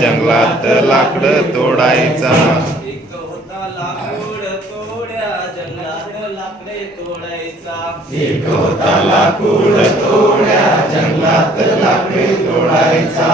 जंगलात लाकड तोडायचा. एक होता लाकूड तोड्या जंगलात लाकडे तोडायचा. एक होता लाकूड तोड्या जंगलात लाकडे तोडायचा.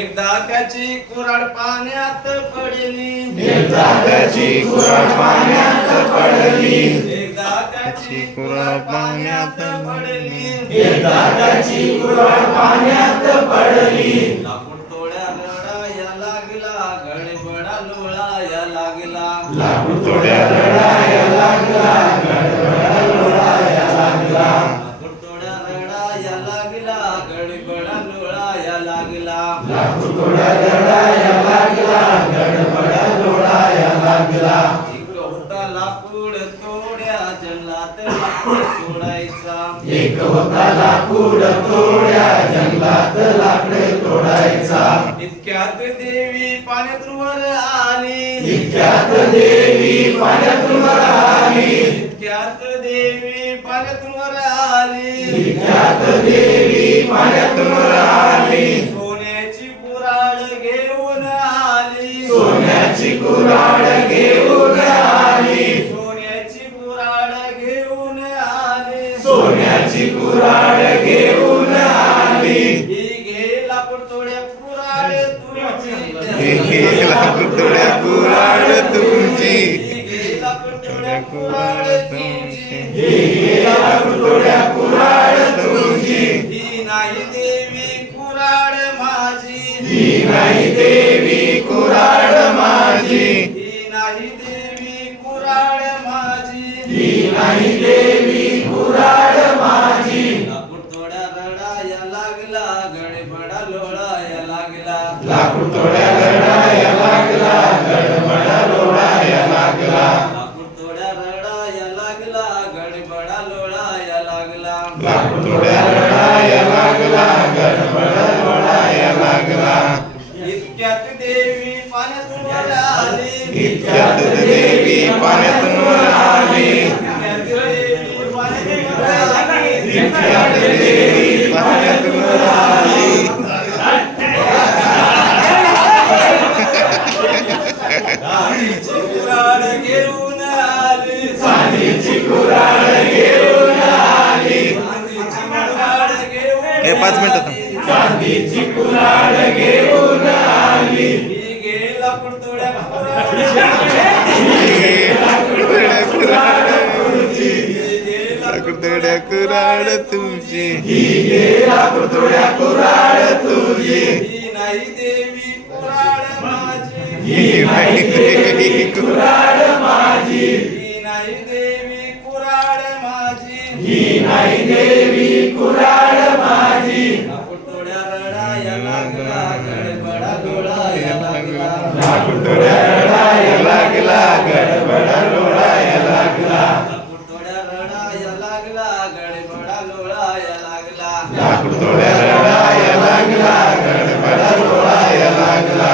एकदा त्याची कुऱ्हाड पाण्यात पडली. एकदा त्याची कुऱ्हाड पाण्यात पडली. एकदा त्याची कुऱ्हाड पाण्यात पडली. एकदा त्याची कुऱ्हाड पाण्यात पडली. लाकूड तोड्या रडाया लागला गडबडा लोळाया लागला. लाकूड तोड्या रडाया लागला गडबडा लोळाया लागला. लाकूड तोड्या रडाया लागला गडबडा लोळाया लागला. लाकूड तोड्या रडाया लागला गडबडा लोळाया लागला. एक होता लाकूड तोड्या जंगलात लाकूड तोडायचा. एक होता लाकूड तोड्या जंगलात लाकडे तोडायचा. इतक्यात देवी पाण्यातून वर आली. इतक्यात देवी पाण्यातून वर आली. इतक्यात देवी पाण्यातून वर आली. इतक्यात देवी पाण्यातून वर आली. सोन्याची कुऱ्हाड घेऊन आली. सोन्याची कुऱ्हाड घेऊन आली. सोन्याची कुऱ्हाड घेऊन आली. सोन्याची कुऱ्हाड घेऊन आली. ही घे लाकूड तोड्या कुऱ्हाड तुझी. हे लाकूड तोड्या कुऱ्हाड तुमची. ही घे लाकूड तोड्या कुऱ्हाड तुझी. हे लाकूड तोड्या कुऱ्हाड तुमची. ही नाही देवी कुऱ्हाड माझी. ही नाही देवी कुऱ्हाड माझी. ही नाही देवी कुऱ्हाड माझी. ही नाही देवी कुऱ्हाड माझी. लाकूड तोड्या रडाया लागला गडबडा लोळाया लागला. लाकूड तोड्या रडाया लागला गडबडा लोळाया लागला. लाकूड तोड्या रडाया लागला गडबडा लोळाया लागला. लाकूड तोड्या रडाया लागला गडबडा लोळाया लागला. इतक्यात देवी पाण्यातून वर आली. इतक्यात देवी पाण्यातून वर आली. इतक्यात देवी पाण्यातून वर आली. इतक्यात देवी पाण्यातून वर आली. चांदीची कुऱ्हाड घेऊन आली. चांदीची कुऱ्हाड घेऊन आली. चांदीची कुऱ्हाड घेऊन 5 मिनिटं आली. चांदीची कुऱ्हाड घेऊन आली. ही घे लाकूड तोड्या कुऱ्हाड. लाकूड तोड्या कुऱ्हाड तुमची. ही घे लाकूड तोड्या कुऱ्हाड तुमची. ही घे लाकूड तोड्या कुऱ्हाड तुझी. ही नाही देवी कुऱ्हाड माझी. ही नाही देवी कुऱ्हाड माझी. ही नाही देवी कुऱ्हाड माझी. ही नाही देवी कुऱ्हाड माझी. लाकूड तोड्या रडाया लागला गडबडा लोळाया लागला. लाकूड तोड्या रडाया लागला गडबडा लोळाया लागला. लाकूड तोड्या रडाया लागला गडबडा लोळाया लागला. लाकूड तोड्या रडाया लागला गडबडा लोळाया लागला.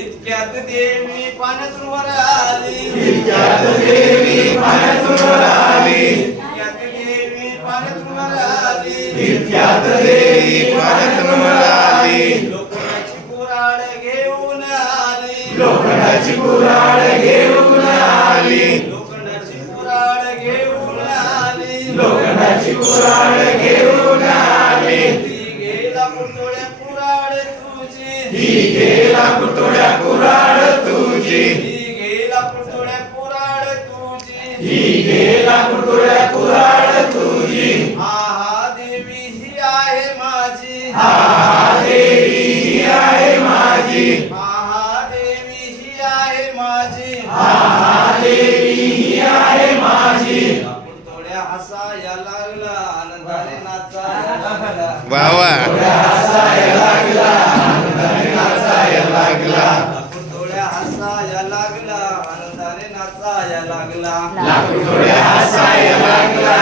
इतक्यात देवी पाण्यातून वर आली. इतक्यात देवी पाण्यातून वर आली. इतक्यात देवी पाण्यातून वर आली. इतक्यात देवी पाण्यातून वर आली. लोखंडाची कुऱ्हाड घेऊन आली. लोखंडाची कुऱ्हाड घेऊन आली. लोखंडाची कुऱ्हाड घेऊन आली. लोखंडाची कुऱ्हाड घेऊन आली. ती घे लाकूड तोड्या कुऱ्हाड तुझी. ही घे लाकूड तोड्या कुऱ्हाड तुझी. ही घे लाकूड तोड्या कुऱ्हाड तुझी. ही घे लाकूड तोड्या कुऱ्हाड तुझी. हा देवी ही आहे माझी. हा देवी ही आहे माझी. हा देवी ही आहे माझी. हा देवी ही आहे माझी. लाकूड तोड्या हसाया लागला आनंदाने नाचाया लागला. वा वा. हसाया लागला आनंदाने नाचाया लागला. लाकूड तोड्या हसाया लागला आनंदाने नाचाया लागला. लाकूड तोड्या हसाया लागला